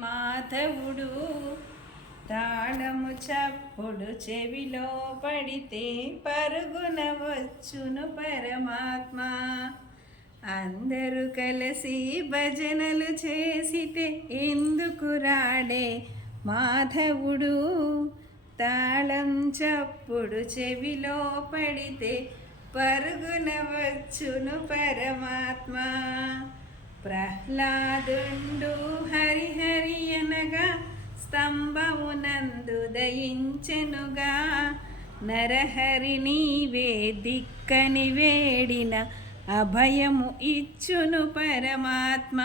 మాధవుడు. తాళము చప్పుడు చెవిలో పడితే పరుగున వచ్చును పరమాత్మ. అందరూ కలిసి భజనలు చేసితే ఎందుకు రాడే మాధవుడు. తాళం చప్పుడు చెవిలో పడితే పరుగున వచ్చును పరమాత్మ. ప్రహ్లాదుండు హరిహరి అనగా స్తంభమునందు దయించెనుగా. నరహరి నీవే దిక్కని వేడిన అభయము ఇచ్చును పరమాత్మ.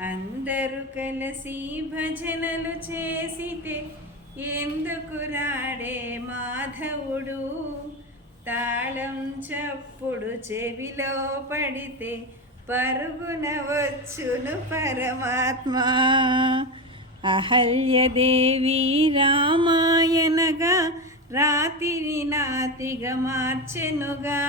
అందరూ కలిసి భజనలు చేసితే ఎందుకు రాడే మాధవుడు. తాళం చప్పుడు చెవిలో పడితే పరుగున వచ్చును పరమాత్మ. అహల్యదేవి రామాయణగా రాతిని నాతిగా మార్చెనుగా.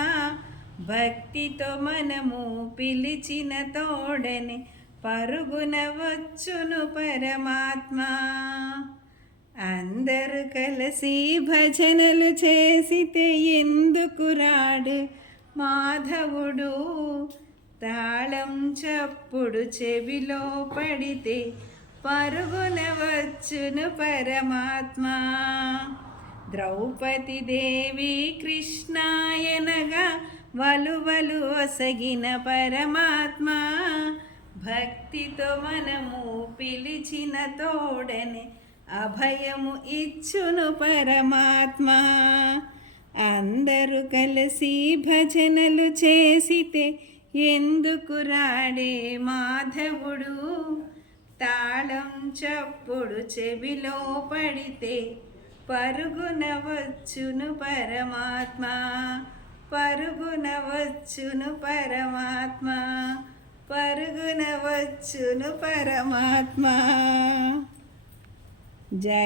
భక్తితో మనము పిలిచిన తోడని పరుగున వచ్చును పరమాత్మ. అందరూ కలిసి భజనలు చేసితే ఎందుకు రాడు మాధవుడు. తాళం చప్పుడు చెవిలో పడితే పరుగున వచ్చును పరమాత్మ. ద్రౌపది దేవి కృష్ణాయనగా వలువలు ఒసగిన పరమాత్మ. భక్తితో మనము పిలిచిన తోడని అభయము ఇచ్చును పరమాత్మ. అందరూ కలిసి భజనలు చేసితే ఎందుకు రాడే మాధవుడు. తాళం చప్పుడు చెవిలో పడితే పరుగున వచ్చును పరమాత్మ. పరుగున వచ్చును పరమాత్మ. పరుగున వచ్చును పరమాత్మ. జై